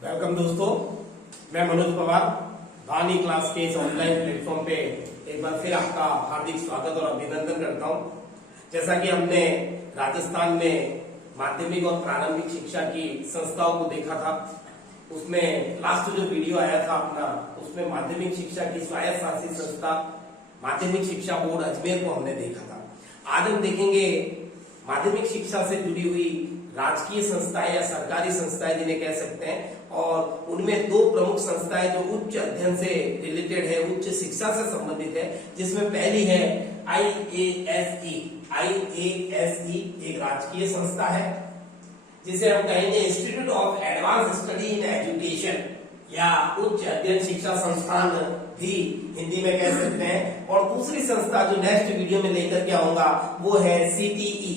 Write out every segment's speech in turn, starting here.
Welcome दोस्तों, मैं मनोज पवार वाणी class के इस ऑनलाइन प्लेटफॉर्म पे एक बार फिर आपका हार्दिक स्वागत और अभिनंदन करता हूं। जैसा कि हमने राजस्थान में माध्यमिक और प्रारंभिक शिक्षा की संस्थाओं को देखा था, उसमें लास्ट जो वीडियो आया था अपना, उसमें माध्यमिक शिक्षा की स्वायत्त शासित संस्था माध्यमिक शिक्षा बोर्ड अजमेर को हमने देखा था। आज हम देखेंगे माध्यमिक शिक्षा से जुड़ी हुई राजकीय संस्थाएं या सरकारी संस्थाएं जिन्हें कह सकते हैं, और उनमें दो प्रमुख संस्थाएं जो उच्च अध्ययन से रिलेटेड है, उच्च शिक्षा से संबंधित है, जिसमें पहली है IASE। IASE एक राजकीय संस्था है जिसे हम कहेंगे institute of advance study in education या उच्च अध्ययन शिक्षा संस्थान भी हिंदी में कह सकते हैं। और दूसरी संस्था जो नेक्स्ट वीडियो में लेकर के आऊंगा वो है CTE।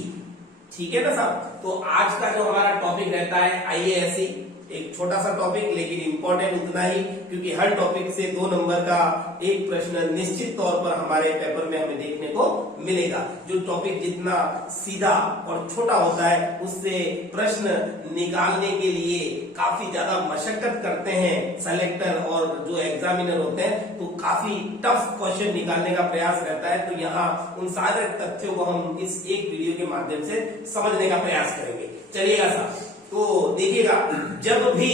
ठीक है ना साहब? तो आज का जो हमारा टॉपिक रहता है IASE, एक छोटा सा टॉपिक लेकिन इंपॉर्टेंट उतना ही, क्योंकि हर टॉपिक से 2 नंबर का एक प्रश्न निश्चित तौर पर हमारे पेपर में हमें देखने को मिलेगा। जो टॉपिक जितना सीधा और छोटा होता है उससे प्रश्न निकालने के लिए काफी ज्यादा मशक्कत करते हैं सेलेक्टर और जो एग्जामिनर होते हैं, तो काफी टफ क्वेश्चन निकालने का प्रयास रहता है। तो यहाँ उन सारे तथ्यों को हम इस एक वीडियो के माध्यम से समझने का प्रयास करेंगे। चलिएगा साहब, तो देखिएगा, जब भी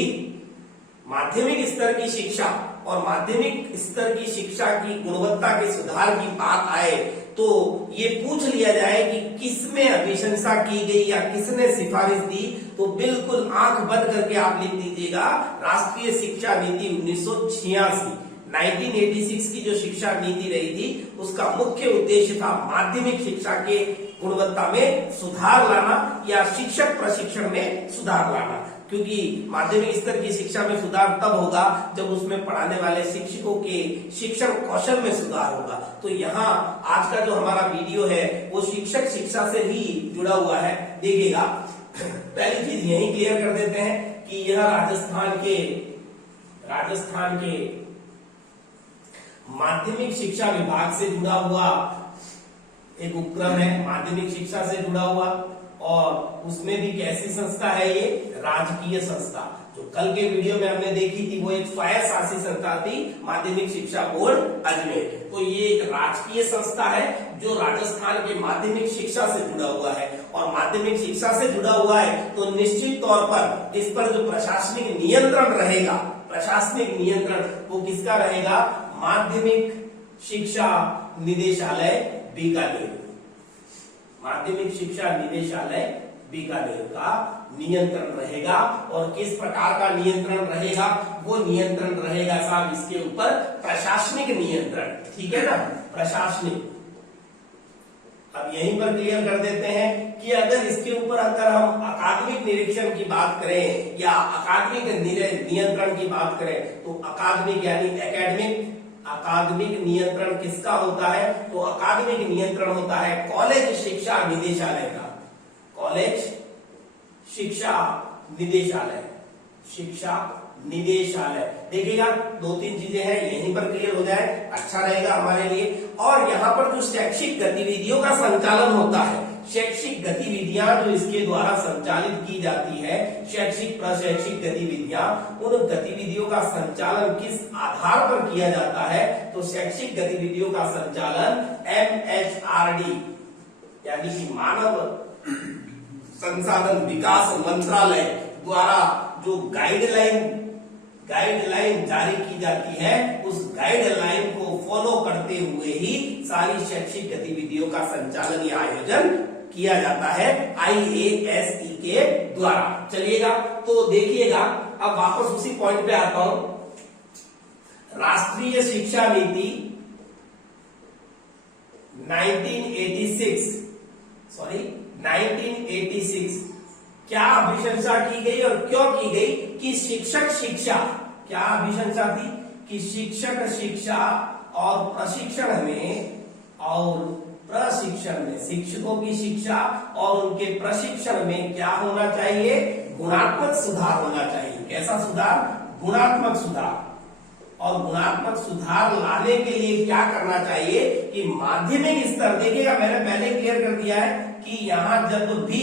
माध्यमिक स्तर की शिक्षा और माध्यमिक स्तर की शिक्षा की गुणवत्ता के सुधार की बात आए तो ये पूछ लिया जाए कि किसमें अनुशंसा की गई या किसने सिफारिश दी, तो बिल्कुल आंख बंद करके आप लिख दीजिएगा राष्ट्रीय शिक्षा नीति 1986। 1986 की जो शिक्षा नीति रही थी उसका मुख्य उद्देश्य था माध्यमिक शिक्षा के गुणवत्ता में सुधार लाना या शिक्षक प्रशिक्षण में सुधार लाना, क्योंकि माध्यमिक स्तर की शिक्षा में सुधार तब होगा जब उसमें पढ़ाने वाले शिक्षकों के शिक्षण कौशल में सुधार होगा। तो यहाँ आज का जो हमारा वीडियो है वो शिक्षक शिक्षा से ही जुड़ा हुआ है। देखिएगा, पहली चीज यही क्लियर कर देते हैं कि यह राजस्थान के माध्यमिक शिक्षा विभाग से जुड़ा हुआ एक उपक्रम है, माध्यमिक शिक्षा से जुड़ा हुआ, और उसमें भी कैसी संस्था है ये? राजकीय संस्था। जो कल के वीडियो में हमने देखी थी वो एक स्वायत्त शासित संस्था थी, माध्यमिक शिक्षा बोर्ड अजमेर। तो ये एक राजकीय संस्था है जो राजस्थान के माध्यमिक शिक्षा से जुड़ा हुआ है, और माध्यमिक शिक्षा से जुड़ा हुआ है तो निश्चित तौर पर इस पर जो प्रशासनिक नियंत्रण रहेगा, प्रशासनिक नियंत्रण वो किसका रहेगा? माध्यमिक शिक्षा निदेशालय बीकानेर। माध्यमिक शिक्षा निदेशालय बीकानेर का नियंत्रण रहेगा। और किस प्रकार का नियंत्रण रहेगा? वो नियंत्रण रहेगा साहब इसके ऊपर प्रशासनिक नियंत्रण। ठीक है ना, प्रशासनिक। अब यहीं पर क्लियर कर देते हैं कि अगर इसके ऊपर अगर हम अकादमिक निरीक्षण की बात करें या अकादमिक नियंत्रण की बात करें, तो अकादमिक यानी एकेडमिक, अकादमिक नियंत्रण किसका होता है? तो अकादमिक नियंत्रण होता है कॉलेज शिक्षा निदेशालय का। कॉलेज शिक्षा निदेशालय, शिक्षा निदेशालय। देखिएगा, 2-3 चीजें हैं, यहीं पर क्लियर हो जाए अच्छा रहेगा हमारे लिए। और यहाँ पर जो शैक्षिक गतिविधियों का संचालन होता है, शैक्षिक गतिविधियां जो इसके द्वारा संचालित की जाती है, शैक्षिक प्रशैक्षिक गतिविधियां, उन गतिविधियों का संचालन किस आधार पर किया जाता है? तो शैक्षिक गतिविधियों का संचालन MHRD यानी कि मानव संसाधन विकास मंत्रालय द्वारा जो गाइडलाइन जारी की जाती है, उस गाइडलाइन को फॉलो करते हुए ही सारी शैक्षिक गतिविधियों का संचालन या आयोजन किया जाता है IASE के द्वारा। चलिएगा, तो देखिएगा, अब वापस उसी पॉइंट पे आता हूं। राष्ट्रीय शिक्षा नीति 1986 क्या अभिशंसा की गई और क्यों की गई? कि शिक्षक शिक्षा, क्या अभिशंसा थी? कि शिक्षक शिक्षा और प्रशिक्षण में शिक्षकों की शिक्षा और उनके प्रशिक्षण में क्या होना चाहिए? गुणात्मक सुधार होना चाहिए। कैसा सुधार? गुणात्मक सुधार। और गुणात्मक सुधार लाने के लिए क्या करना चाहिए? कि माध्यमिक स्तर, देखिएगा मैंने पहले क्लियर कर दिया है कि यहाँ जब भी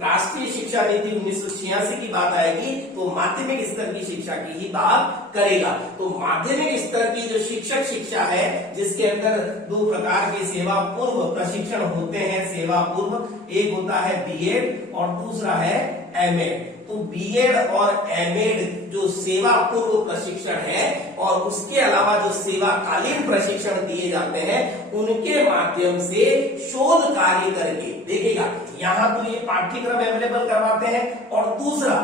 राष्ट्रीय शिक्षा नीति 1986 की बात आएगी तो माध्यमिक स्तर की शिक्षा की ही बात करेगा। तो माध्यमिक स्तर की जो शिक्षक शिक्षा है जिसके अंदर दो प्रकार के सेवा पूर्व प्रशिक्षण होते हैं। सेवा पूर्व एक होता है बीएड और दूसरा है एमएड। तो बीएड और एमएड जो सेवा पूर्व प्रशिक्षण है और उसके अलावा जो सेवाकालीन प्रशिक्षण दिए जाते हैं उनके माध्यम से शोध कार्य करके देखिएगा यहाँ तो ये पाठ्यक्रम अवेलेबल करवाते हैं। और दूसरा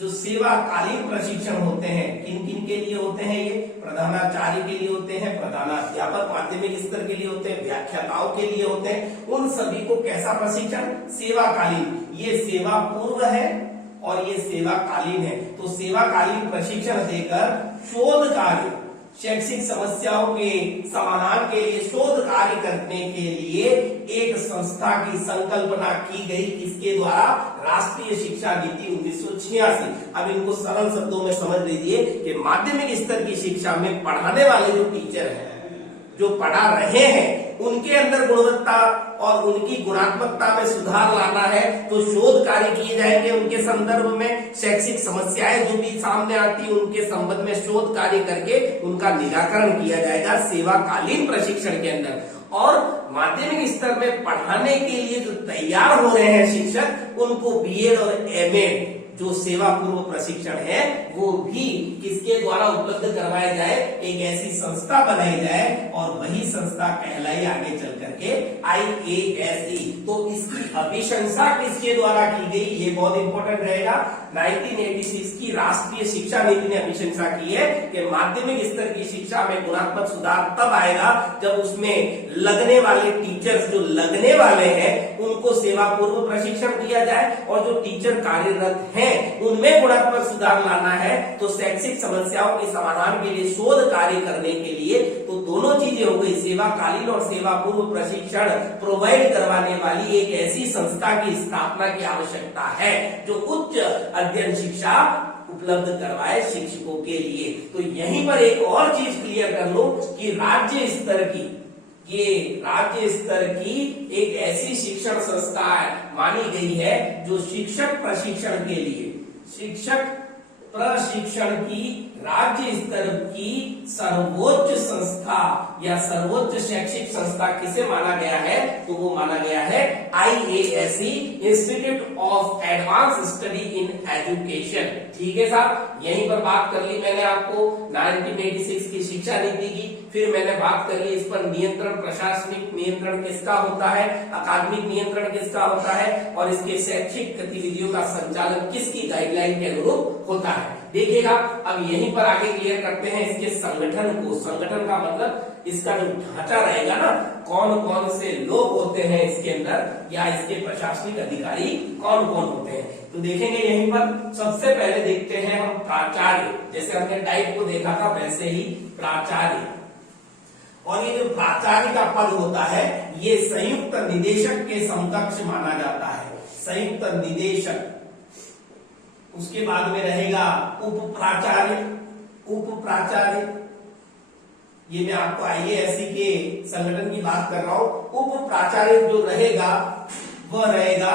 जो सेवाकालीन प्रशिक्षण होते हैं किन किन के लिए होते हैं, ये प्रधानाचार्य के लिए होते हैं, प्रधानाध्यापक माध्यमिक स्तर के लिए होते हैं, व्याख्याताओं के लिए होते हैं। उन सभी को कैसा प्रशिक्षण, सेवाकालीन। ये सेवा पूर्व है और ये सेवाकालीन है। तो सेवाकालीन प्रशिक्षण देकर शोध कार्य, शैक्षिक समस्याओं के समाधान के लिए शोध कार्य करने के लिए एक संस्था की संकल्पना की गई। इसके द्वारा राष्ट्रीय शिक्षा नीति 1986। अब इनको सरल शब्दों में समझ लीजिए कि माध्यमिक स्तर की शिक्षा में पढ़ाने वाले जो टीचर हैं, जो पढ़ा रहे हैं, उनके अंदर गुणवत्ता और उनकी गुणात्मकता में सुधार लाना है तो शोध कार्य किए जाएंगे। उनके संदर्भ में शैक्षिक समस्याएं जो भी सामने आती है उनके संबंध में शोध कार्य करके उनका निराकरण किया जाएगा सेवाकालीन प्रशिक्षण के अंदर। और माध्यमिक स्तर में पढ़ाने के लिए जो तैयार हो रहे हैं शिक्षक, उनको बीएड और एमएड जो सेवा पूर्व प्रशिक्षण है वो भी किसके द्वारा उपलब्ध करवाया जाए, एक ऐसी संस्था बनाई जाए और वही संस्था कहलाई आगे चल करके IASE। तो इसकी अभिशंसा किसके द्वारा की गई, ये बहुत इंपॉर्टेंट रहेगा। 1986 की राष्ट्रीय शिक्षा नीति ने अभिशंसा की है कि माध्यमिक स्तर की शिक्षा में गुणात्मक सुधार तब आएगा जब उसमें लगने वाले टीचर्स जो लगने वाले हैं उनको सेवा पूर्व प्रशिक्षण दिया जाए और जो टीचर कार्यरत हैं उनमें गुणात्मक सुधार लाना है। तो शैक्षिक समस्याओं के समाधान के लिए शोध कार्य करने के लिए तो दोनों चीजें हो गई, सेवाकालीन और सेवा पूर्व प्रशिक्षण प्रोवाइड करवाने वाली एक ऐसी संस्था की स्थापना की आवश्यकता है जो उच्च अध्ययन शिक्षा उपलब्ध करवाए शिक्षकों के लिए। तो यहीं पर एक और चीज क्लियर कर लो कि राज्य स्तर की, ये राज्य स्तर की एक ऐसी शिक्षण संस्था मानी गई है जो शिक्षक प्रशिक्षण के लिए, शिक्षक प्रशिक्षण की राज्य स्तर की सर्वोच्च संस्था या सर्वोच्च शैक्षिक संस्था किसे माना गया है, तो वो माना गया है IASE, institute of advance study in education. ठीक है साहब, यहीं पर बात कर ली मैंने आपको 1986 की शिक्षा नीति की, फिर मैंने बात कर ली इस पर नियंत्रण, प्रशासनिक नियंत्रण किसका होता है, अकादमिक नियंत्रण किसका होता है और इसके शैक्षिक गतिविधियों का संचालन किसकी गाइडलाइन के अनुरूप होता है। देखिएगा अब यहीं पर आगे क्लियर करते हैं इसके संगठन को। संगठन का मतलब इसका जो ढांचा रहेगा ना, कौन कौन से लोग होते हैं इसके अंदर या इसके प्रशासनिक अधिकारी कौन कौन होते हैं। तो देखेंगे यहीं पर सबसे पहले देखते हैं हम प्राचार्य, जैसे हमने टाइप को देखा था वैसे ही प्राचार्य। और ये जो प्राचार्य का पद होता है ये संयुक्त निदेशक के समकक्ष माना जाता है, संयुक्त निदेशक। उसके बाद में रहेगा उप प्राचार्य। उप प्राचार्य ये मैं आपको IASE के संगठन की बात कर रहा हूं। उप प्राचार्य जो रहेगा वह रहेगा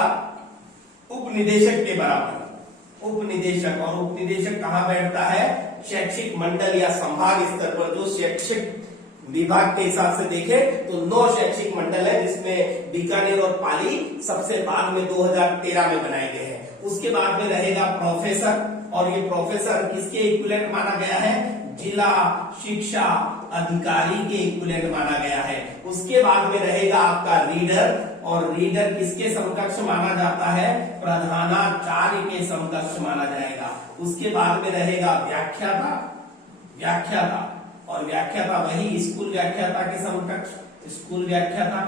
उप निदेशक के बराबर। उप निदेशक, और उप निदेशक कहां बैठता है, शैक्षिक मंडल या संभाग स्तर पर। जो शैक्षिक विभाग के हिसाब से देखे तो 9 शैक्षिक मंडल है जिसमें बीकानेर और पाली सबसे बाद में 2013 में बनाए गए हैं। उसके बाद में रहेगा प्रोफेसर, और ये प्रोफेसर किसके इक्विवेलेंट माना गया है, जिला शिक्षा अधिकारी के इक्विवेलेंट माना गया है। उसके बाद में रहेगा आपका रीडर, और रीडर किसके समकक्ष माना जाता है, प्रधानाचार्य के समकक्ष माना जाएगा। उसके बाद में रहेगा व्याख्याता, व्याख्याता, और व्याख्याता वही स्कूल व्याख्याता के समकक्ष, स्कूल व्याख्याता।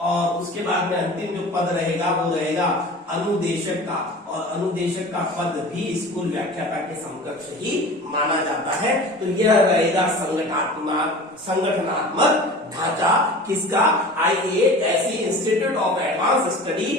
और उसके बाद में अंतिम जो पद रहेगा वो रहेगा अनुदेशक का, और अनुदेशक का पद भी स्कूल व्याख्याता के समकक्ष ही माना जाता है। तो यह रहेगा संगठनात्मक ढांचा किसका, IASE, institute of advance study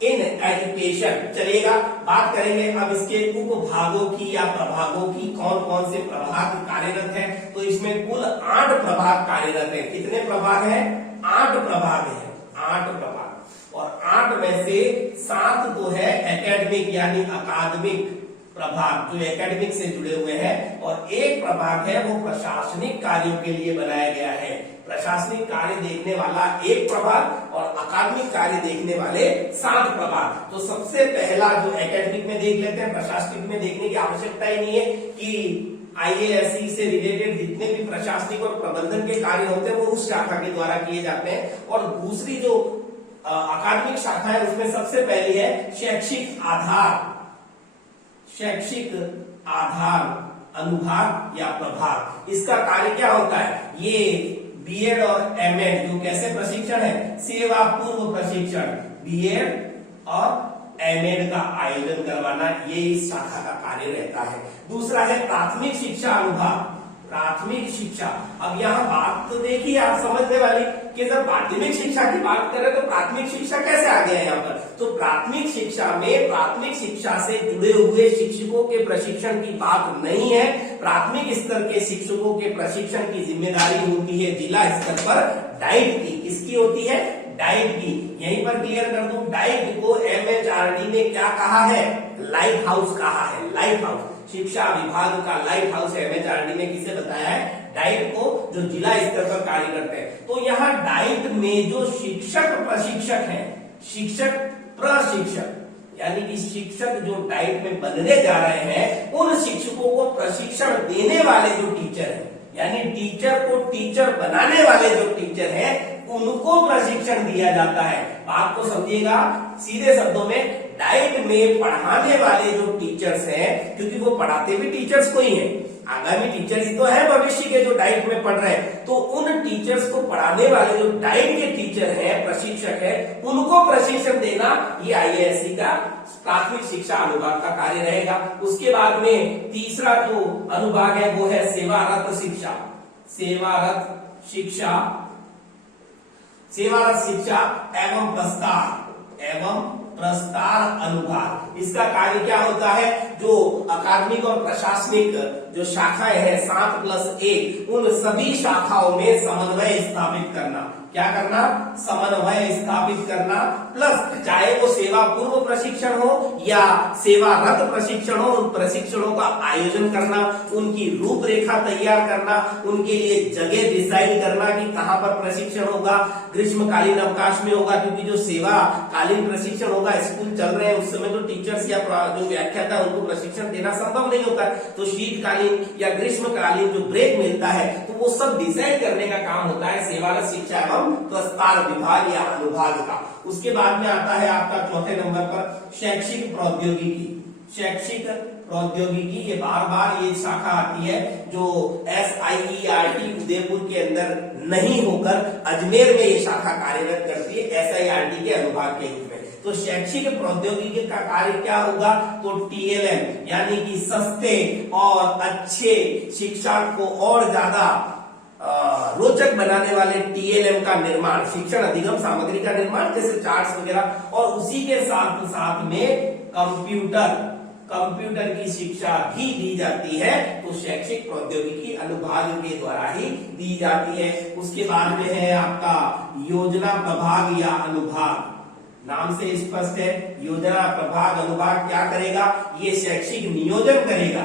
in education. चलिएगा बात करेंगे अब इसके उपभागों की या प्रभागों की, कौन कौन से प्रभाग कार्यरत हैं। तो इसमें कुल 8 प्रभाग कार्यरत हैं। कितने प्रभाग हैं, 8 प्रभाग हैं, 8 प्रभाग। और 8 में से 7 तो है एकेडमिक यानी अकादमिक प्रभाग जो एकेडमिक से जुड़े हुए हैं, और एक प्रभाग है वो प्रशासनिक कार्यों के लिए बनाया गया है। प्रशासनिक कार्य देखने वाला एक प्रभाग और अकादमिक कार्य देखने वाले 7 प्रभाग। तो सबसे पहला जो एकेडमिक में देख लेते हैं, प्रशासनिक में देखने की आवश्यकता ही नहीं है कि IASC से रिलेटेड जितने भी प्रशासनिक और प्रबंधन के कार्य होते हैं वो उस शाखा के द्वारा किए जाते हैं। और दूसरी जो अकादमिक शाखा है उसमें सबसे पहली है शैक्षिक आधार अनुभाग या प्रभाग। इसका कार्य क्या होता है? ये बीएड और एमएड जो कैसे प्रशिक्षण है, सेवा पूर्व प्रशिक्षण, बीएड और एमएड का आयोजन करवाना, ये इस शाखा का कार्य रहता है। दूसरा है प्राथमिक शिक्षा अनुभाग, प्राथमिक शिक्षा। अब यहाँ बात तो देखिए आप समझने वाली कि जब प्राथमिक शिक्षा की बात करें तो प्राथमिक शिक्षा कैसे आ गया है यहाँ पर? तो प्राथमिक शिक्षा में प्राथमिक शिक्षा से जुड़े हुए शिक्षकों के प्रशिक्षण की बात नहीं है। प्राथमिक स्तर के शिक्षकों के प्रशिक्षण की जिम्मेदारी होती है जिला स्तर पर डाइट की। किसकी होती है? डाइट की। यहीं पर क्लियर कर दूं, डाइट को MHRD ने क्या कहा है? लाइट हाउस कहा है। लाइट हाउस, शिक्षा विभाग का लाइट हाउस MHRD ने किसे बताया है? डाइट को, जो जिला स्तर पर कार्य करते हैं। तो यहाँ डाइट में जो शिक्षक प्रशिक्षक हैं, शिक्षक प्रशिक्षक यानी कि शिक्षक जो डाइट में बनने जा रहे हैं, उन शिक्षकों को प्रशिक्षण देने वाले जो टीचर हैं, यानी टीचर को टीचर बनाने वाले जो टीचर हैं, उनको प्रशिक्षण दिया जाता है। बात को समझिएगा, सीधे शब्दों में डाइट में पढ़ाने वाले जो टीचर्स हैं, क्योंकि वो पढ़ाते भी टीचर्स को ही हैं, आगामी टीचर ही तो है भविष्य के जो डाइट में पढ़ रहे हैं, तो उन टीचर्स को पढ़ाने वाले जो डाइट के टीचर हैं, प्रशिक्षक है, उनको प्रशिक्षण देना ये IASC का प्राथमिक शिक्षा अनुभाग का कार्य रहेगा। उसके बाद में तीसरा जो अनुभाग है वो है सेवारत शिक्षा। सेवारत शिक्षा एवं प्रस्तार अनुभाग। इसका कार्य क्या होता है? जो अकादमिक और प्रशासनिक जो शाखाएं हैं 7+1, उन सभी शाखाओं में समन्वय स्थापित करना। क्या करना? समन्वय स्थापित करना, प्लस चाहे वो सेवा पूर्व प्रशिक्षण हो या सेवारत प्रशिक्षण हो, उन प्रशिक्षणों का आयोजन करना, उनकी रूपरेखा तैयार करना, उनके लिए जगह डिसाइड करना कि कहां पर प्रशिक्षण होगा। ग्रीष्मकालीन अवकाश में होगा, क्योंकि जो सेवाकालीन प्रशिक्षण होगा, स्कूल चल रहे हैं उस समय तो टीचर्स या जो व्याख्याता है उनको प्रशिक्षण देना संभव नहीं होता है। तो शीतकालीन या ग्रीष्मकालीन जो ब्रेक मिलता है तो वो सब डिसाइड करने का काम होता है सेवारत शिक्षा एवं प्रस्तार विभाग या अनुभाग का। उसके बाद में आता है आपका चौथे नंबर पर शैक्षिक प्रौद्योगिकी। शैक्षिक प्रौद्योगिकी, ये बार बार ये शाखा आती है जो SIERT उदयपुर के अंदर नहीं होकर अजमेर में ये शाखा कार्यरत करती है SIRT के अनुभाग के रूप में। तो शैक्षिक प्रौद्योगिकी का कार्य क्या होगा? तो TLM यानी कि सस्ते और अच्छे शिक्षा को और ज्यादा रोचक बनाने वाले TLM का निर्माण, शिक्षण अधिगम सामग्री का निर्माण, जैसे चार्ट्स वगैरह, और उसी के साथ साथ में कंप्यूटर की शिक्षा भी दी जाती है। तो शैक्षिक प्रौद्योगिकी अनुभाग के द्वारा ही दी जाती है। उसके बाद में है आपका योजना प्रभाग या अनुभाग। नाम से स्पष्ट है, योजना प्रभाग अनुभाग क्या करेगा? ये शैक्षिक नियोजन करेगा।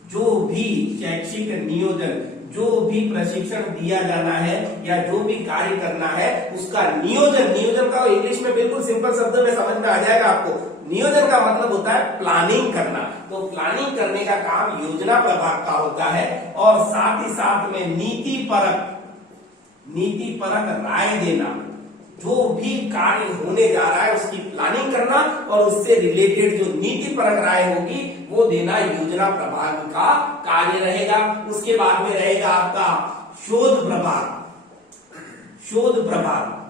जो भी शैक्षिक नियोजन, जो भी प्रशिक्षण दिया जाना है या जो भी कार्य करना है उसका नियोजन का इंग्लिश में बिल्कुल सिंपल शब्द में समझ में आ जाएगा आपको। नियोजन का मतलब होता है प्लानिंग करना। तो प्लानिंग करने का काम योजना प्रभाग का होता है, और साथ ही साथ में नीति परक राय देना। जो भी कार्य होने जा रहा है उसकी प्लानिंग करना और उससे रिलेटेड जो नीति परक राय होगी वो देना योजना प्रभाग का कार्य रहेगा। उसके बाद में रहेगा आपका शोध प्रभाग,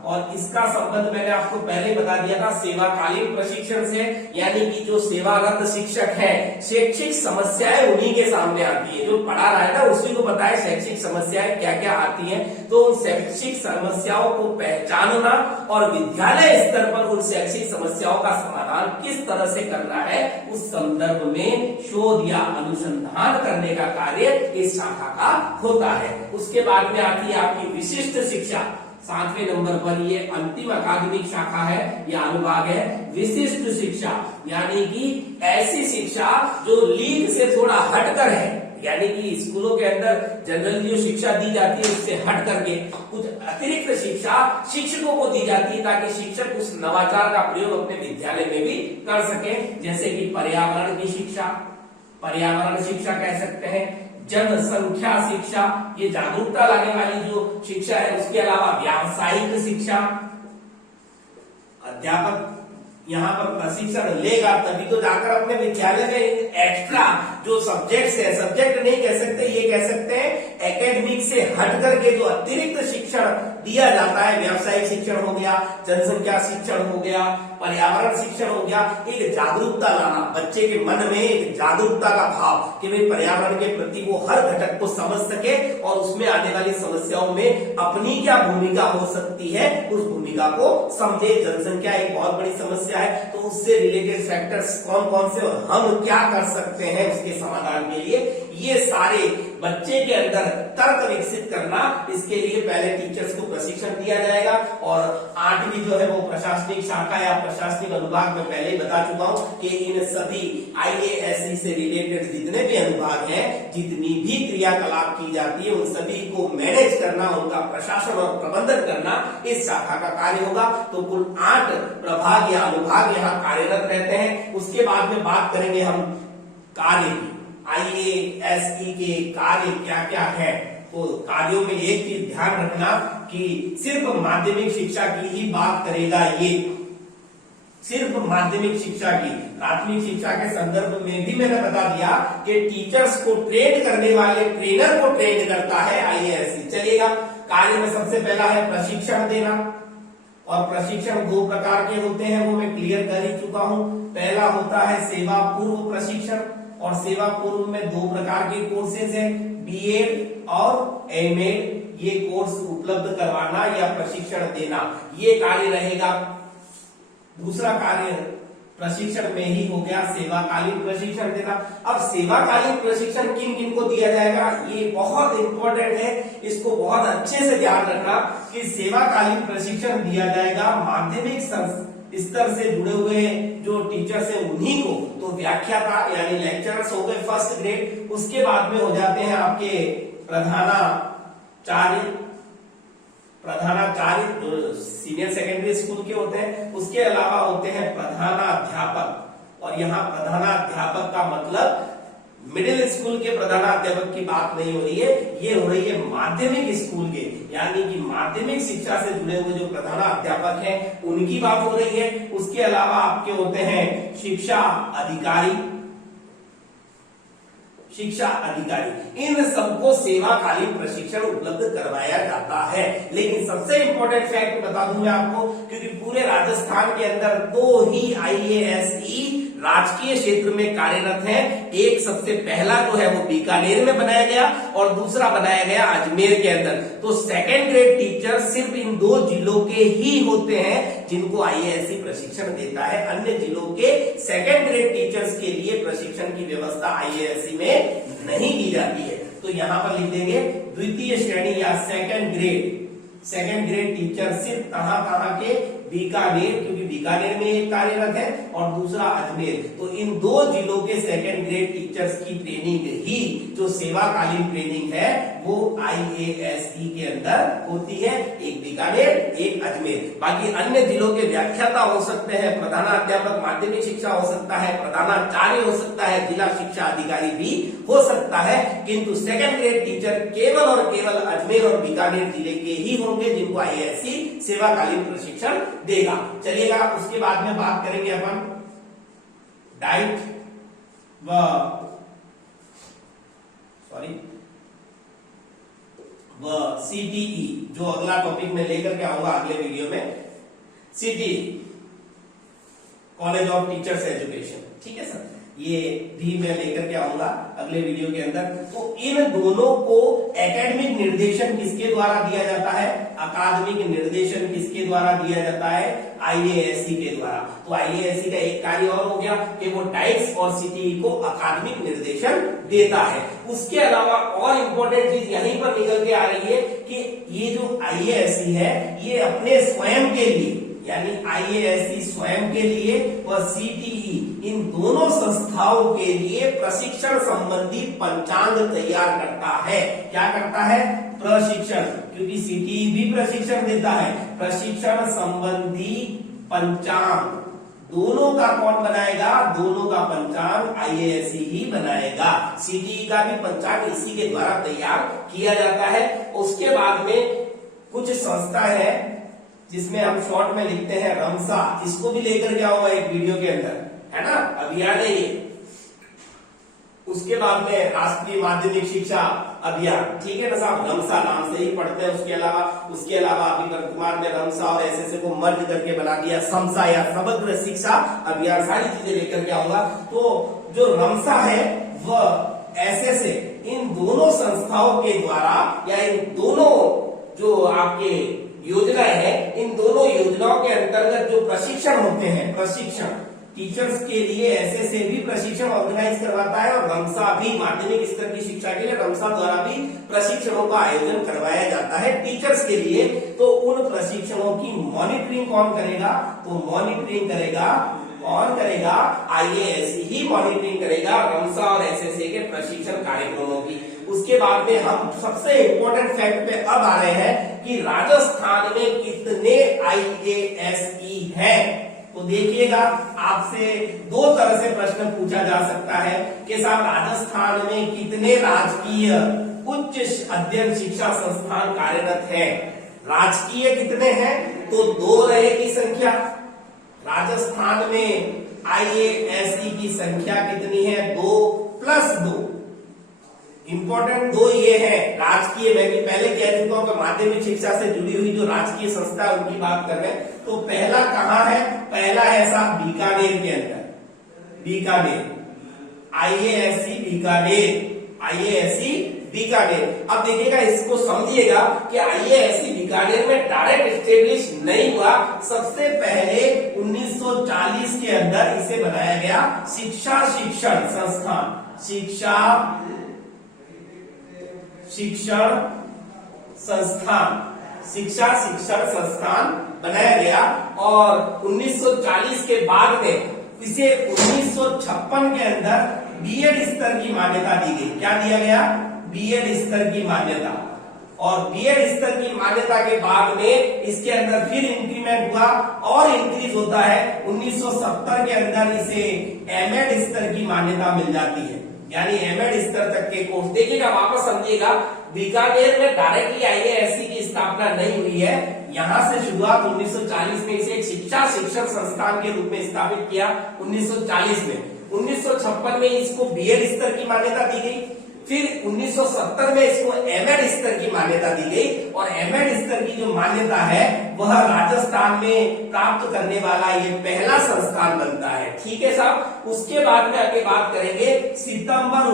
और इसका संबंध मैंने आपको पहले बता दिया था सेवाकालीन प्रशिक्षण से, यानी कि जो सेवारत शिक्षक है, शैक्षिक समस्याएं उन्हीं के सामने आती है। जो पढ़ा रहा है ना उसी को पता है शैक्षिक समस्याएं क्या क्या आती हैं। तो उन शैक्षिक समस्याओं को पहचानना और विद्यालय स्तर पर उन शैक्षिक समस्याओं का समाधान किस तरह से करना है उस संदर्भ में शोध या अनुसंधान करने का कार्य इस शाखा का होता है। उसके बाद में आती है आपकी विशिष्ट शिक्षा। 7वें नंबर पर ये अंतिम अकादमिक शाखा है या अनुभाग है विशिष्ट शिक्षा, यानी कि ऐसी शिक्षा जो लीग से थोड़ा हटकर है, यानी कि स्कूलों के अंदर जनरली जो शिक्षा दी जाती है उससे हट करके कुछ अतिरिक्त शिक्षा शिक्षकों को दी जाती है ताकि शिक्षक उस नवाचार का प्रयोग अपने विद्यालय में भी कर सके। जैसे कि पर्यावरण की शिक्षा, पर्यावरण शिक्षा कह सकते हैं, जनसंख्या शिक्षा, ये जागरूकता लाने वाली जो शिक्षा है। उसके अलावा व्यावसायिक शिक्षा, अध्यापक यहाँ पर प्रशिक्षण लेगा तभी तो जाकर अपने विद्यालय में एक्स्ट्रा जो सब्जेक्ट्स है, सब्जेक्ट नहीं कह सकते, ये कह सकते हैं एकेडमिक से हट करके जो अतिरिक्त शिक्षण दिया जाता है, व्यावसायिक शिक्षण हो गया, जनसंख्या शिक्षण हो गया, पर्यावरण शिक्षण हो गया। एक जागरूकता लाना, बच्चे के मन में एक जागरूकता का भाव कि भाई पर्यावरण के प्रति वो हर घटक को समझ सके और उसमें आने वाली समस्याओं में अपनी क्या भूमिका हो सकती है उस भूमिका को समझे। जनसंख्या एक बहुत बड़ी समस्या है, तो उससे रिलेटेड फैक्टर्स कौन कौन से और हम क्या कर सकते हैं उसके समाधान के लिए, ये सारे बच्चे के अंदर तर्क विकसित करना, इसके लिए पहले टीचर्स को प्रशिक्षण दिया जाएगा। और 8वीं जो है वो प्रशासनिक शाखा या प्रशासनिक अनुभाग में पहले ही बता चुका हूं कि इन सभी IASE से रिलेटेड जितने भी अनुभाग हैं, जितनी भी क्रियाकलाप की जाती है उन सभी को मैनेज करना, उनका प्रशासन और प्रबंधन करना इस शाखा का कार्य होगा। तो कुल 8 प्रभाग या अनुभाग यहाँ कार्यरत रहते हैं। उसके बाद में बात करेंगे हम कार्य की, IASE के कार्य क्या क्या है। तो कार्यों में एक चीज ध्यान रखना कि सिर्फ माध्यमिक शिक्षा की ही बात करेगा, ये सिर्फ माध्यमिक शिक्षा की। प्राथमिक शिक्षा के संदर्भ में भी मैंने बता दिया कि टीचर्स को ट्रेन करने वाले ट्रेनर को ट्रेन करता है IASE। चलिएगा, कार्य में सबसे पहला है प्रशिक्षण देना, और प्रशिक्षण 2 प्रकार के होते हैं, वो मैं क्लियर कर ही चुका हूं। पहला होता है सेवा पूर्व प्रशिक्षण, और सेवा पूर्व में 2 प्रकार के कोर्सेज हैं, BEd और MEd। ये कोर्स उपलब्ध करवाना या प्रशिक्षण देना, ये कार्य रहेगा। दूसरा कार्य प्रशिक्षण में ही हो गया सेवाकालीन प्रशिक्षण देना। अब सेवाकालीन प्रशिक्षण किन किन को दिया जाएगा, ये बहुत इंपॉर्टेंट है, इसको बहुत अच्छे से ध्यान रखना कि सेवाकालीन प्रशिक्षण दिया जाएगा माध्यमिक स्तर से जुड़े हुए जो टीचर्स है उन्हीं को। तो व्याख्याता यानी लेक्चरर्स हो गए फर्स्ट ग्रेड, उसके बाद में हो जाते हैं आपके प्रधानाचार्य जो सीनियर सेकेंडरी स्कूल के होते हैं। उसके अलावा होते हैं प्रधानाध्यापक, और यहाँ प्रधानाध्यापक का मतलब मिडिल स्कूल के प्रधानाध्यापक की बात नहीं हो रही है, ये हो रही है माध्यमिक स्कूल के, यानी कि माध्यमिक शिक्षा से जुड़े हुए जो प्रधानाध्यापक हैं उनकी बात हो रही है। उसके अलावा आपके होते हैं शिक्षा अधिकारी, इन सबको सेवाकालीन प्रशिक्षण उपलब्ध करवाया जाता है। लेकिन सबसे इंपॉर्टेंट फैक्ट बता दूं मैं आपको, क्योंकि पूरे राजस्थान के अंदर 2 ही IASE राजकीय क्षेत्र में कार्यरत है। एक सबसे पहला जो है वो बीकानेर में बनाया गया और दूसरा बनाया गया अजमेर के अंदर। तो सेकेंड ग्रेड टीचर सिर्फ इन 2 जिलों के ही होते हैं जिनको IASE प्रशिक्षण देता है। अन्य जिलों के सेकेंड ग्रेड टीचर्स के लिए प्रशिक्षण की व्यवस्था IASE में नहीं की जाती है। तो यहाँ पर लिख देंगे द्वितीय श्रेणी या सेकेंड ग्रेड टीचर सिर्फ कहां के, बीकानेर, क्योंकि बीकानेर में एक कार्यरत है, और दूसरा अजमेर। तो इन 2 जिलों के सेकेंड ग्रेड टीचर्स की ट्रेनिंग ही जो सेवाकालीन ट्रेनिंग है वो IASE के अंदर होती है, एक बीकानेर एक अजमेर। बाकी अन्य जिलों के व्याख्याता हो सकते हैं, प्रधानाध्यापक माध्यमिक शिक्षा हो सकता है, प्रधानाचार्य हो सकता है, जिला शिक्षा अधिकारी भी हो सकता है, किंतु सेकेंड ग्रेड टीचर केवल और केवल अजमेर और बीकानेर जिले के ही होंगे जिनको IASE सेवाकालीन प्रशिक्षण देगा। चलिएगा, उसके बाद में बात करेंगे अपन डाइट व CTE, जो अगला टॉपिक में लेकर के आऊंगा अगले वीडियो में। CTE college of teachers education, ठीक है सर। ये भी मैं लेकर के आऊंगा अगले वीडियो के अंदर। तो इन दोनों को एकेडमिक निर्देशन किसके द्वारा दिया जाता है, अकादमिक निर्देशन किसके द्वारा दिया जाता है, IASC के द्वारा। तो IASC का एक कार्य और हो गया कि वो डाइट्स और CTE को अकादमिक निर्देशन देता है। उसके अलावा और इंपॉर्टेंट चीज यहीं पर निकल के आ रही है कि ये जो IASC है ये अपने स्वयं के लिए, यानी IASC स्वयं के लिए और CTE इन दोनों संस्थाओं के लिए प्रशिक्षण संबंधी पंचांग तैयार करता है। क्या करता है, प्रशिक्षण, क्योंकि CTE भी प्रशिक्षण देता है। प्रशिक्षण संबंधी पंचांग दोनों का कौन बनाएगा, दोनों का पंचांग IASC ही बनाएगा। CTE का भी पंचांग इसी के द्वारा तैयार किया जाता है। उसके बाद में कुछ संस्था है जिसमें हम शॉर्ट में लिखते हैं रमसा, इसको भी लेकर के आऊंगा एक वीडियो के अंदर, है ना, अभियान है ये। उसके बाद में राष्ट्रीय माध्यमिक शिक्षा अभियान, ठीक है ना साहब, रमसा नाम से ही पढ़ते हैं। उसके अलावा अभी वर्तमान में रमसा और एसएसए को मर्ज करके बना दिया समसा या समग्र शिक्षा अभियान, सारी चीजें लेकर के आऊंगा। तो जो रमसा है वह एसएसए, इन दोनों संस्थाओं के द्वारा या इन दोनों जो आपके योजनाएं हैं, इन दोनों योजनाओं के अंतर्गत जो प्रशिक्षण होते हैं, प्रशिक्षण टीचर्स के लिए एसएसए भी प्रशिक्षण ऑर्गेनाइज करवाता है और रमसा भी माध्यमिक स्तर की शिक्षा के लिए रमसा द्वारा भी प्रशिक्षणों का आयोजन करवाया जाता है टीचर्स के लिए। तो उन प्रशिक्षणों की मॉनिटरिंग कौन करेगा, तो मॉनिटरिंग करेगा कौन करेगा, IASC ही मॉनिटरिंग करेगा रमसा और एसएसए के प्रशिक्षण कार्यक्रमों की। उसके बाद में हम सबसे इंपॉर्टेंट फैक्ट पे अब आ रहे हैं कि राजस्थान में कितने IASE हैं। तो देखिएगा, आपसे दो तरह से प्रश्न पूछा जा सकता है कि साहब राजस्थान में कितने राजकीय उच्च अध्ययन शिक्षा संस्थान कार्यरत हैं। राजकीय कितने हैं, तो 2 रहेगी संख्या। राजस्थान में IASE की संख्या कितनी है, 2 + 2। इंपॉर्टेंट 2 ये है राजकीय। मैं भी पहले कह चुका हूं कि माध्यमिक शिक्षा से जुड़ी हुई जो राजकीय संस्था है उनकी बात कर रहे हैं। तो पहला कहां है, पहला है साहब बीकानेर के अंदर, बीकानेर, IASC बीकानेर, IASC बीकानेर। अब देखिएगा, इसको समझिएगा कि IASC बीकानेर में डायरेक्ट एस्टेब्लिश नहीं हुआ। सबसे पहले 1940 के अंदर इसे बनाया गया शिक्षा शिक्षण संस्थान, शिक्षण संस्थान बनाया गया। और 1940 के बाद में इसे 1956 के अंदर बीएड स्तर की मान्यता दी गई। क्या दिया गया, बीएड स्तर की मान्यता। और बीएड स्तर की मान्यता के बाद में इसके अंदर फिर इंक्रीमेंट हुआ और इंक्रीज होता है। 1970 के अंदर इसे एमएड स्तर की मान्यता मिल जाती है, यानी एमएड स्तर तक के कोर्स। देखिएगा, वापस समझिएगा, बीकानेर में डायरेक्टली IASC की स्थापना नहीं हुई है। यहां से शुरुआत 1940 में इसे एक शिक्षा शिक्षण संस्थान के रूप में स्थापित किया 1940 में। 1956 में इसको बीएड स्तर की मान्यता दी गई। फिर 1970 में इसको एमएड स्तर की मान्यता दी गई। और एमएड स्तर की जो मान्यता है वह राजस्थान में प्राप्त करने वाला ये पहला संस्थान बनता है। ठीक है साहब। उसके बाद में आगे बात करेंगे सितंबर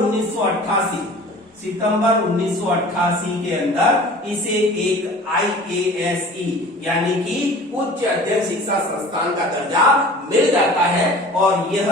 1988 के अंदर इसे एक IASE यानी कि उच्च अध्ययन शिक्षा संस्थान का दर्जा मिल जाता है। और यह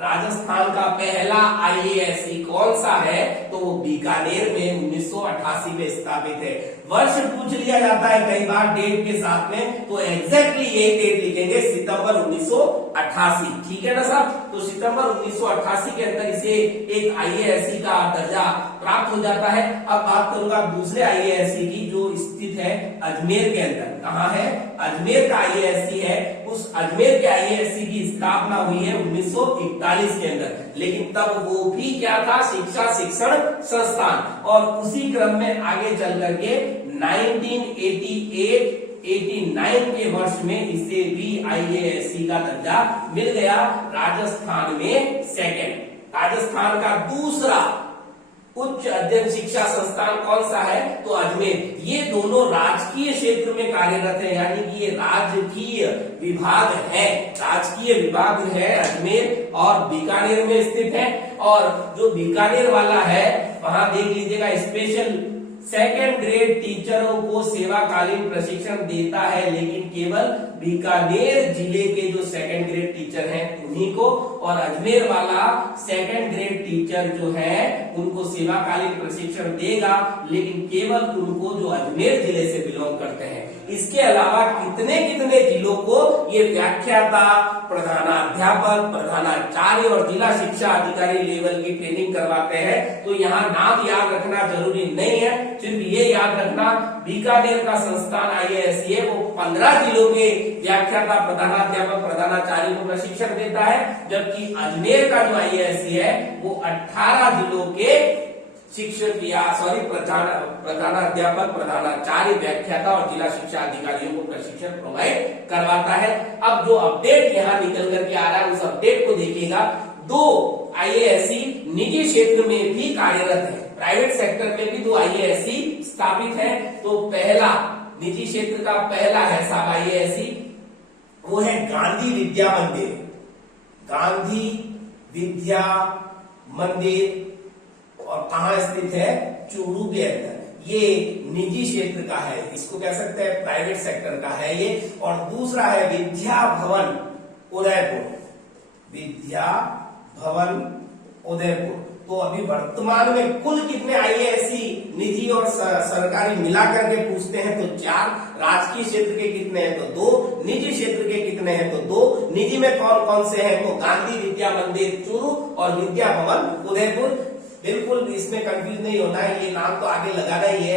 राजस्थान का पहला IASE कौन सा है, तो वो बीकानेर में 1988 में स्थापित है। वर्ष पूछ लिया जाता है कई बार डेट के साथ में, तो एग्जैक्टली ये डेट लिखेंगे, सितंबर 1988। ठीक है ना साहब। तो सितंबर 1988 के अंदर इसे एक IASE का दर्जा प्राप्त हो जाता है। अब बात करूंगा दूसरे IASE की जो स्थित है अजमेर के अंदर। कहां है, अजमेर का IASE है। उस अजमेर के IASE की स्थापना हुई है 1941 के अंदर, लेकिन तब वो भी क्या था, शिक्षा शिक्षण संस्थान। और उसी क्रम में आगे चल करके 1989 के वर्ष में इसे भी IASE का दर्जा मिल गया। राजस्थान में सेकंड, राजस्थान का दूसरा उच्च अध्ययन शिक्षा संस्थान कौन सा है, तो अजमेर। ये दोनों राजकीय क्षेत्र में कार्यरत है, यानी कि ये राजकीय विभाग है, राजकीय विभाग है अजमेर और बीकानेर में स्थित है। और जो बीकानेर वाला है वहां देख लीजिएगा, स्पेशल सेकेंड ग्रेड टीचरों को सेवाकालीन प्रशिक्षण देता है, लेकिन केवल बीकानेर जिले के जो सेकेंड ग्रेड टीचर हैं उन्हीं को, और अजमेर वाला सेकेंड ग्रेड टीचर जो है उनको सेवाकालीन प्रशिक्षण देगा, लेकिन केवल उनको जो अजमेर जिले से बिलोंग करते हैं। इसके अलावा कितने कितने जिलों को ये व्याख्याता, प्रधानाध्यापक, प्रधानाचार्य और जिला शिक्षा अधिकारी लेवल की ट्रेनिंग करवाते हैं। तो यहाँ नाम याद रखना जरूरी नहीं है, सिर्फ ये याद रखना बीकानेर का संस्थान IASC है वो 15 जिलों के व्याख्याता, प्रधानाध्यापक, प्रधानाचार्य को प्रशिक्षण देता है, जबकि अजमेर का जो IASC है वो 18 जिलों के शिक्षक या प्रधानाध्यापक, प्रधानाचार्य, व्याख्याता और जिला शिक्षा अधिकारियों को प्रशिक्षण प्रोवाइड करवाता है। अब जो अपडेट यहाँ निकल करके आ रहा है उस अपडेट को देखिएगा। 2 IASC निजी क्षेत्र में भी कार्यरत है, प्राइवेट सेक्टर में भी 2 IASC स्थापित है। तो पहला निजी क्षेत्र का पहला है साहब IASC, वो है गांधी विद्या मंदिर। गांधी विद्या मंदिर और कहां स्थित है, चूरू के अंदर। ये निजी क्षेत्र का है, इसको कह सकते हैं प्राइवेट सेक्टर का है ये। और दूसरा है विद्या भवन उदयपुर, विद्या भवन उदयपुर। तो अभी वर्तमान में कुल कितने IASC निजी और सरकारी मिलाकर के पूछते हैं तो 4, राजकीय क्षेत्र के कितने हैं तो 2, निजी क्षेत्र के कितने हैं तो 2। निजी में कौन कौन से हैं तो गांधी विद्या मंदिर चूरू और विद्या भवन उदयपुर। बिल्कुल इसमें कंफ्यूज नहीं होना है, ये नाम तो आगे लगाना ही है,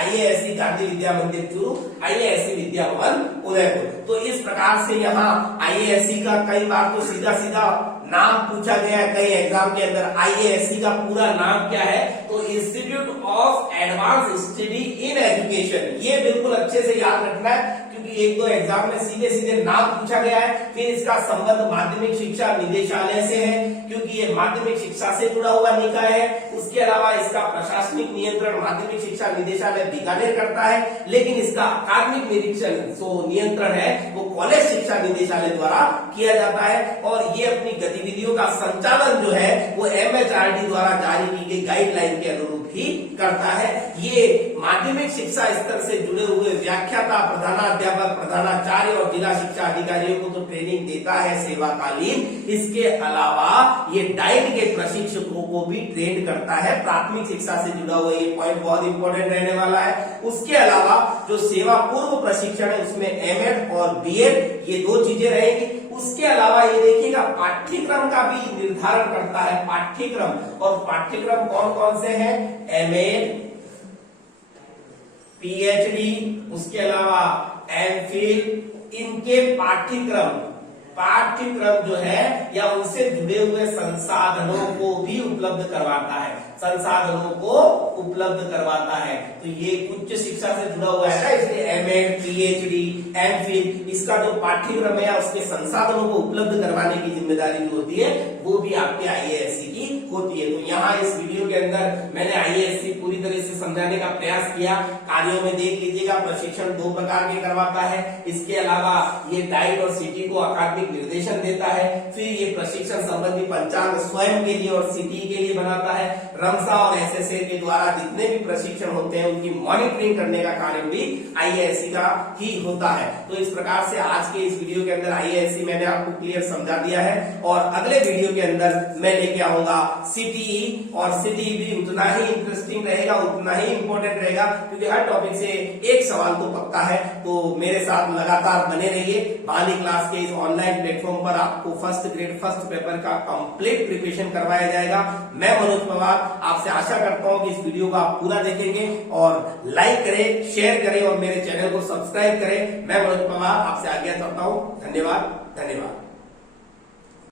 IASC गांधी विद्या मंदिर चूरू, IASC विद्या भवन उदयपुर। तो इस प्रकार से यहाँ IASC का कई बार तो सीधा सीधा नाम पूछा गया है कई एग्जाम के अंदर। IASC का पूरा नाम क्या है तो institute of advance study in education. ये बिल्कुल अच्छे से याद रखना है, क्योंकि 1-2 एग्जाम में सीधे सीधे नाम पूछा गया है। फिर इसका संबंध माध्यमिक शिक्षा निदेशालय से है, क्योंकि ये माध्यमिक शिक्षा से जुड़ा हुआ निकाय है। उसके अलावा इसका प्रशासनिक नियंत्रण माध्यमिक शिक्षा निदेशालय बीकानेर करता है, लेकिन इसका अकादमिक निरीक्षण नियंत्रण है वो कॉलेज शिक्षा निदेशालय द्वारा किया जाता है। और ये अपनी गतिविधियों का संचालन जो है वो MHRD द्वारा जारी की गई गाइडलाइन के अनुरूप ही करता है। ये माध्यमिक शिक्षा स्तर से जुड़े हुए व्याख्याता, प्रधानाध्यापक, प्रधानाचार्य और जिला शिक्षा अधिकारियों को तो ट्रेनिंग देता है सेवाकालीन। इसके अलावा ये डाइट के प्रशिक्षकों को भी ट्रेन करता है, प्राथमिक शिक्षा से जुड़ा हुआ ये पॉइंट बहुत इंपॉर्टेंट रहने वाला है। उसके अलावा जो सेवा पूर्व प्रशिक्षण है उसमें M.Ed और B.Ed ये 2 चीजें रहेंगी। उसके अलावा ये देखिएगा पाठ्यक्रम का भी निर्धारण करता है, पाठ्यक्रम। और पाठ्यक्रम कौन कौन से हैं, M.Ed, PhD, उसके अलावा M.Phil, इनके पाठ्यक्रम जो है या उनसे जुड़े हुए संसाधनों को भी उपलब्ध करवाता है, संसाधनों को उपलब्ध करवाता है। तो ये उच्च शिक्षा से जुड़ा हुआ है ना, इसलिए M.Ed, PhD, M.Phil इसका जो पाठ्यक्रम है या उसके संसाधनों को उपलब्ध करवाने की जिम्मेदारी जो होती है वो भी आपके IASC की होती है। तो यहाँ इस वीडियो के अंदर मैंने IASC पूरी तरह से समझाने का प्रयास किया। कार्यों में देख लीजिएगा, प्रशिक्षण 2 प्रकार के करवाता है। इसके अलावा ये डाइट और सिटी को अकादमिक निर्देशन देता है। फिर ये प्रशिक्षण संबंधी पंचांग स्वयं के लिए और सिटी के लिए बनाता है। रमसा और SSA के द्वारा जितने भी प्रशिक्षण होते हैं उनकी मॉनिटरिंग करने का कार्य भी IASC का ही होता है। तो इस प्रकार से आज के इस वीडियो के अंदर IASC मैंने आपको क्लियर समझा दिया है। और अगले वीडियो के अंदर मैं लेके आऊंगा CTE, और CTE भी उतना ही इंटरेस्टिंग रहेगा, उतना ही इंपॉर्टेंट रहेगा, क्योंकि हर टॉपिक से एक सवाल तो पक्का है। तो मेरे साथ लगातार बने रहिए। बानी क्लास के इस ऑनलाइन प्लेटफॉर्म पर आपको फर्स्ट ग्रेड फर्स्ट पेपर का कंप्लीट प्रिपरेशन करवाया जाएगा। मैं मनोज पवार आपसे आशा करता हूं कि इस वीडियो को आप पूरा देखेंगे और लाइक करें, शेयर करें और मेरे चैनल को सब्सक्राइब करें। मैं मनोज पवार आपसे आज्ञा चाहता हूं। धन्यवाद।